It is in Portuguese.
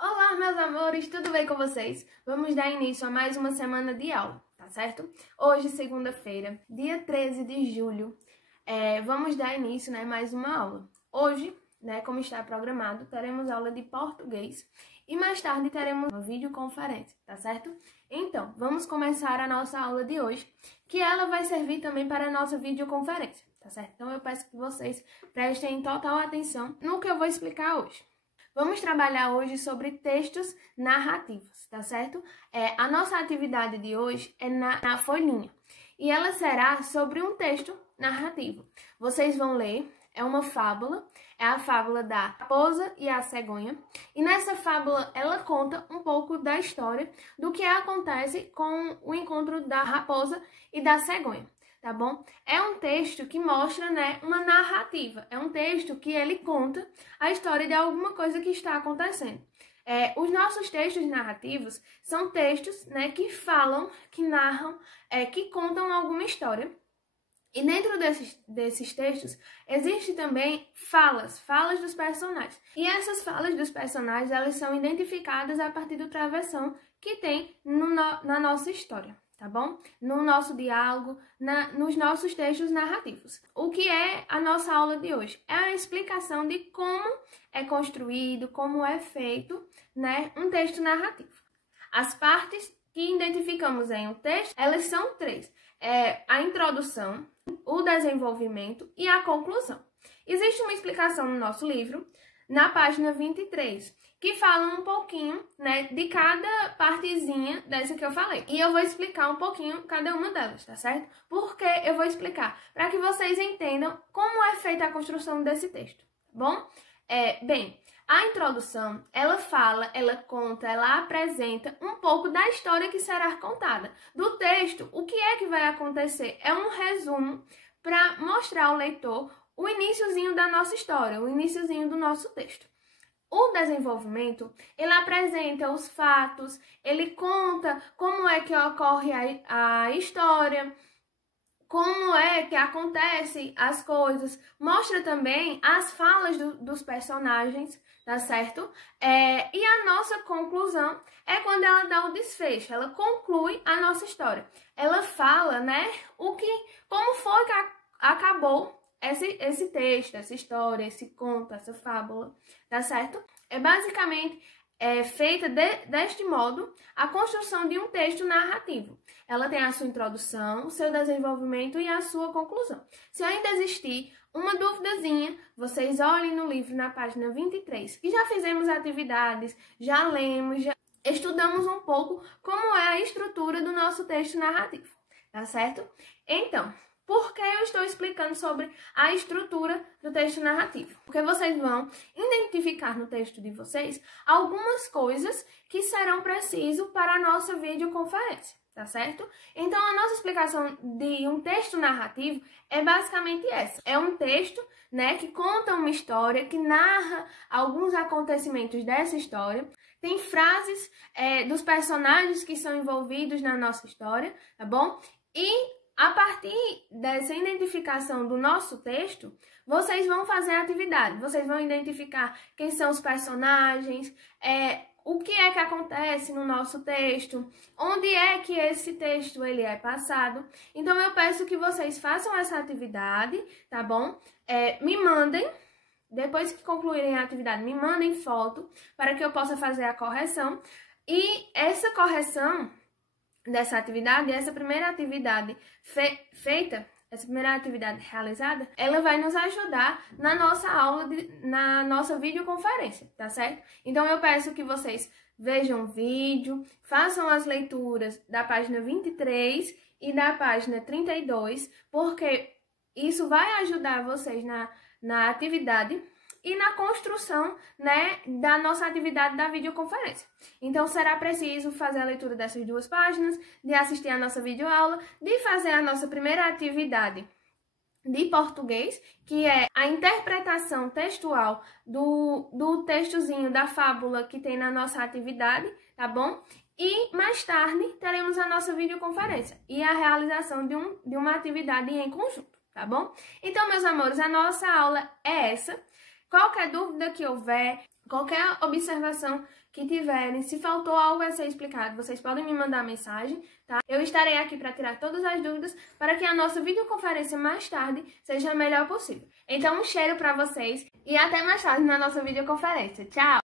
Olá, meus amores, tudo bem com vocês? Vamos dar início a mais uma semana de aula, tá certo? Hoje, segunda-feira, dia 13 de julho, vamos dar início, mais uma aula. Hoje, como está programado, teremos aula de português e mais tarde teremos uma videoconferência, tá certo? Então, vamos começar a nossa aula de hoje, que ela vai servir também para a nossa videoconferência, tá certo? Então, eu peço que vocês prestem total atenção no que eu vou explicar hoje. Vamos trabalhar hoje sobre textos narrativos, tá certo? A nossa atividade de hoje é na folhinha e ela será sobre um texto narrativo. Vocês vão ler, é uma fábula, é a fábula da raposa e a cegonha. E nessa fábula ela conta um pouco da história do que acontece com o encontro da raposa e da cegonha. Tá bom? É um texto que mostra, uma narrativa. É um texto que ele conta a história de alguma coisa que está acontecendo. Os nossos textos narrativos são textos, que falam, que narram, que contam alguma história. E dentro desses textos, existe também falas dos personagens. E essas falas dos personagens, elas são identificadas a partir do travessão que tem na nossa história. Tá bom? No nosso diálogo, nos nossos textos narrativos. O que é a nossa aula de hoje? É a explicação de como é construído, como é feito, um texto narrativo. As partes que identificamos em um texto, elas são três. A introdução, o desenvolvimento e a conclusão. Existe uma explicação no nosso livro, na página 23, que fala um pouquinho, de cada partezinha dessa que eu falei. E eu vou explicar um pouquinho cada uma delas, tá certo? Porque eu vou explicar para que vocês entendam como é feita a construção desse texto, tá bom? Bem, a introdução, ela fala, ela conta, ela apresenta um pouco da história que será contada. Do texto, o que é que vai acontecer? É um resumo para mostrar ao leitor o iniciozinho da nossa história, o iniciozinho do nosso texto. O desenvolvimento, ele apresenta os fatos, ele conta como é que ocorre a história, como é que acontecem as coisas, mostra também as falas dos personagens, tá certo? E a nossa conclusão é quando ela dá o desfecho, ela conclui a nossa história. Ela fala, como foi que acabou esse texto, essa história, esse conto, essa fábula, tá certo? Basicamente feita deste modo a construção de um texto narrativo. Ela tem a sua introdução, o seu desenvolvimento e a sua conclusão. Se ainda existir uma duvidazinha, vocês olhem no livro na página 23. E já fizemos atividades, já lemos, já estudamos um pouco como é a estrutura do nosso texto narrativo, tá certo? Então, por que eu estou explicando sobre a estrutura do texto narrativo? Porque vocês vão identificar no texto de vocês algumas coisas que serão precisas para a nossa videoconferência, tá certo? Então, a nossa explicação de um texto narrativo é basicamente essa. É um texto, que conta uma história, que narra alguns acontecimentos dessa história. Tem frases dos personagens que são envolvidos na nossa história, tá bom? E a partir dessa identificação do nosso texto, vocês vão fazer a atividade. Vocês vão identificar quem são os personagens, o que é que acontece no nosso texto, onde é que esse texto ele é passado. Então, eu peço que vocês façam essa atividade, tá bom? Me mandem, depois que concluírem a atividade, me mandem foto para que eu possa fazer a correção. E essa correção dessa atividade, essa primeira atividade feita, essa primeira atividade realizada, ela vai nos ajudar na nossa aula, na nossa videoconferência, tá certo? Então, eu peço que vocês vejam o vídeo, façam as leituras da página 23 e da página 32, porque isso vai ajudar vocês na atividade e na construção, da nossa atividade da videoconferência. Então, será preciso fazer a leitura dessas duas páginas, de assistir a nossa videoaula, de fazer a nossa primeira atividade de português, que é a interpretação textual do textozinho da fábula que tem na nossa atividade, tá bom? E mais tarde teremos a nossa videoconferência e a realização de uma atividade em conjunto, tá bom? Então, meus amores, a nossa aula é essa. Qualquer dúvida que houver, qualquer observação que tiverem, se faltou algo a ser explicado, vocês podem me mandar mensagem, tá? Eu estarei aqui para tirar todas as dúvidas para que a nossa videoconferência mais tarde seja a melhor possível. Então, um cheiro para vocês e até mais tarde na nossa videoconferência. Tchau!